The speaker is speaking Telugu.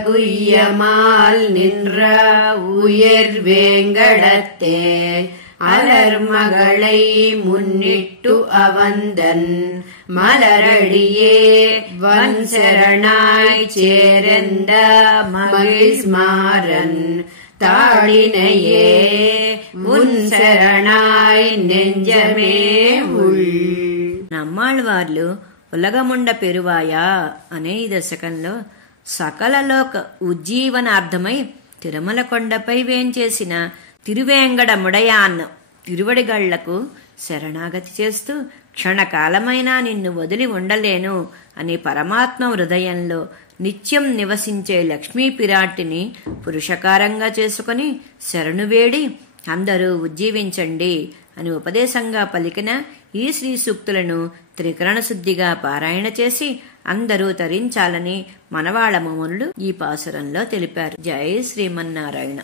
உலகுய்யமால் நின்ற உயர் வேங்கடத்தே அலர்மகளை முன்னிட்டு அவந்தன் மலரடியே வன்சரணாய் சேரந்த மகிழ்மாறன் தாளினையே உன் சரணாய் நெஞ்சமே ఉల్. నమ్మాళ్వార్లు ఉలగముండ పెరువాయా అనే ఈ దశకంలో సకల లోక ఉజ్జీవనార్థమై తిరుమల కొండపై వేంచేసిన తిరువేంగడ ముడయాన్ తిరువడిగళ్లకు శరణాగతి చేస్తూ క్షణకాలమైనా నిన్ను వదిలి ఉండలేను అని పరమాత్మ హృదయంలో నిత్యం నివసించే లక్ష్మీ పిరాటిని పురుషకారంగా చేసుకుని శరణు వేడి అందరూ ఉజ్జీవించండి అని ఉపదేశంగా పలికిన ఈ శ్రీ సూక్తులను త్రికరణ శుద్ధిగా పారాయణ చేసి అందరూ తరించాలని మనవాళ మునులు ఈ పాసురంలో తెలిపారు. జై శ్రీమన్నారాయణ.